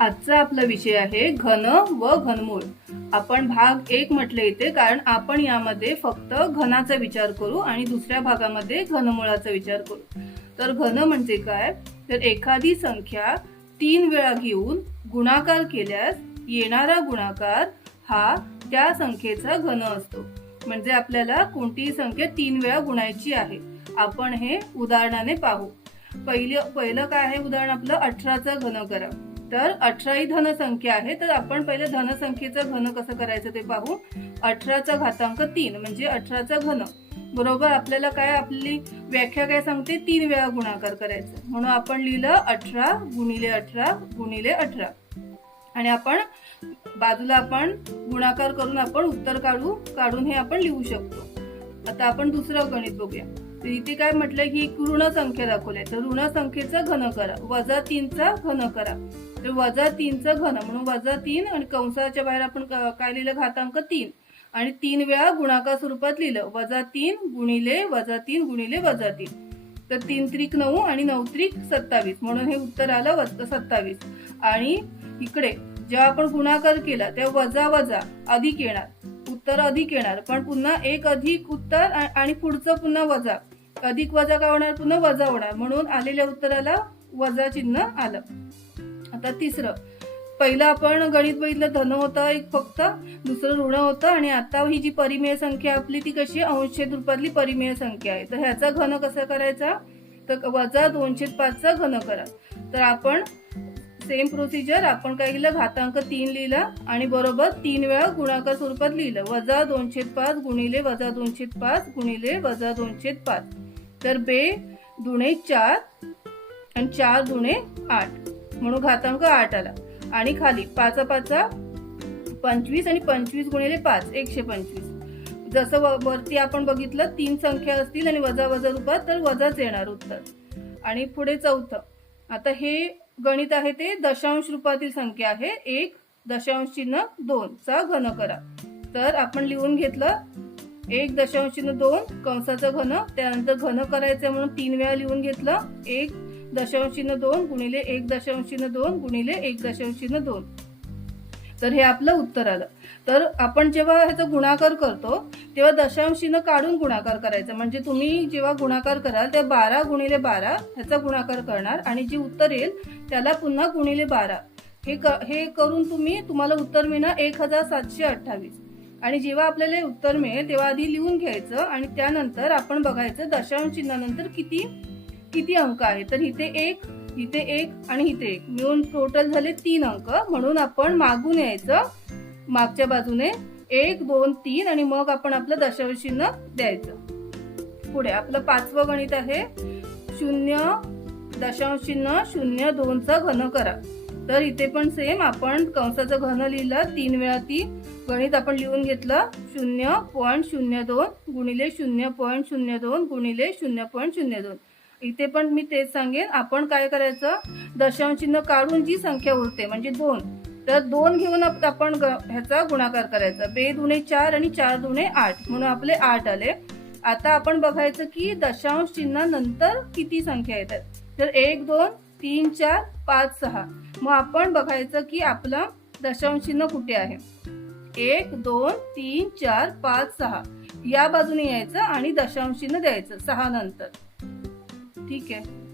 आजचा आपला विषय आहे घन व घनमूळ. आपण भाग एक म्हटले इथे कारण आपण यामध्ये फक्त घनाचा विचार करू आणि दुसऱ्या भागामध्ये घनमुळाचा विचार करू. तर घन म्हणजे काय? तर एखादी संख्या तीन वेळा घेऊन गुणाकार केल्यास येणारा गुणाकार हा त्या संख्येचा घन असतो. म्हणजे आपल्याला कोणतीही संख्या तीन वेळा गुणायची आहे. आपण हे उदाहरणाने पाहू. पहिलं पहिलं काय आहे उदाहरण? आपलं अठराचा घन करा. तर अठरा ही धनसंख्या आहे. तर आपण पहिले धनसंख्येचं घन कसं करायचं ते पाहू. अठराचा घातांक तीन म्हणजे अठराचा घन. बरोबर? आपल्याला काय आपली व्याख्या काय सांगते? तीन वेळा गुणाकार करायचं. म्हणून आपण लिहिलं अठरा गुणिले अठरा गुणिले अठरा. आणि आपण बाजूला आपण गुणाकार करून आपण उत्तर काढू काढून हे आपण लिहू शकतो. आता आपण दुसरं गणित बघूया. तर इथे काय म्हटलं की एक ऋण संख्या दाखवली तर ऋण संख्येचा घन करा. वजा तीनचा घन करा. म्हणजे वजा तीनचं घन म्हणून वजा तीन आणि कंसाच्या बाहेर आपण क- काय लिहिलं? घातांक तीन. आणि तीन वेळा गुणाकार स्वरूपात लिहिलं. वजा तीन गुणिले वजा तीन गुणिले वजा तीन. तर तीन त्रिक नऊ आणि नऊ त्रिक सत्तावीस. म्हणून हे उत्तर आलं सत्तावीस. आणि इकडे जेव्हा आपण गुणाकार केला तेव्हा वजा वजा अधिक येणार. उत्तर अधिक येणार. पण पुन्हा एक अधिक उत्तर आणि पुढचं पुन्हा वजा. अधिक वजा काय होणार? पुन्हा वजा होणार. म्हणून आलेल्या उत्तराला वजा चिन्ह आलं. आता तिसरं. पहिलं आपण गणित बघितलं धन होतं एक फक्त दुसरं ऋण होतं आणि आता ही जी परिमेय संख्या आपली ती कशी आहे? रूपातली परिमेय संख्या आहे. तर ह्याचा घन कसा करायचा? तर वजा दोनशे पाचचा घन करा. तर आपण सेम प्रोसिजर आपण काय केलं? घातांक तीन लिहिला आणि बरोबर तीन वेळा गुणाकार स्वरूपात लिहिलं. वजा दोनशे पाच गुणिले वजा दोनशे पाच गुणिले वजा दोनशे पाच. तर बे दुणे चार आणि चार दुणे आठ. म्हणून घातांक आठ आला. आणि खाली पाच पाचा पंचवीस आणि पंचवीस गुणिले पाच एकशे पंचवीस. जसं व- वरती आपण बघितलं तीन संख्या असतील आणि वजा वजा रूपात तर वजाच येणार उत्तर. आणि पुढे चौथं. आता हे गणित आहे ते दशांश रूपातील संख्या आहे. एक दशांश चिन्ह दोन. चा घन करा. तर आपण लिहून घेतलं एक दशांश चिन्ह दोन कंसाचं घन. त्यानंतर घन करायचं म्हणून तीन वेळा लिहून घेतलं. एक दशांशीनं दोन गुणिले एक दशांशीनं दोन गुणिले एक दशांशीनं दोन. तर हे आपलं उत्तर आलं. तर आपण जेव्हा ह्याचा गुणाकार करतो तेव्हा दशांशीनं काढून गुणाकार करायचा. म्हणजे तुम्ही जेव्हा गुणाकार कराल तेव्हा बारा गुणिले बारा ह्याचा गुणाकार करणार आणि जे उत्तर येईल त्याला पुन्हा गुणिले बारा. हे क- हे करून तुम्ही तुम्हाला उत्तर मिळणार एक हजार सातशे अठ्ठावीस. आणि जेव्हा आपल्याला हे उत्तर मिळेल तेव्हा आधी लिहून घ्यायचं आणि त्यानंतर आपण बघायचं दशांश चिन्हानंतर किती किती अंक आहे तर इथे एक इथे एक आणि इथे एक. मिळून टोटल झाले तीन अंक. म्हणून आपण मागून यायचं. मागच्या बाजूने एक दोन तीन आणि मग आपण आपलं दशांश द्यायचं. पुढे आपलं पाचवं गणित आहे. शून्य दशांशीनं शून्य दोनचा घन करा. तर इथे पण सेम आपण कंसाचं घन लिहिलं तीन वेळा ती गणित आपण लिहून घेतलं शून्य पॉईंट शून्य दोन गुणिले शून्य पॉईंट शून्य दोन गुणिले शून्य पॉईंट शून्य दोन. इथे पण मी तेच सांगेन. आपण काय करायचं? दशांश चिन्ह काढून जी संख्या उरते म्हणजे दोन तर दोन घेऊन आप- आपण ग- ह्याचा गुणाकार करायचा. बे दुणे चार आणि चार दुणे आठ म्हणून आपले आठ आले. आता आपण बघायचं की दशांश चिन्हानंतर किती संख्या येतात? तर एक दोन तीन चार पाच सहा. मग आपण बघायचं की आपलं दशांश चिन्ह कुठे आहे? एक दोन तीन चार पाच सहा. या बाजूने यायचं आणि दशांश चिन्ह द्यायचं सहा नंतर. ठीक आहे.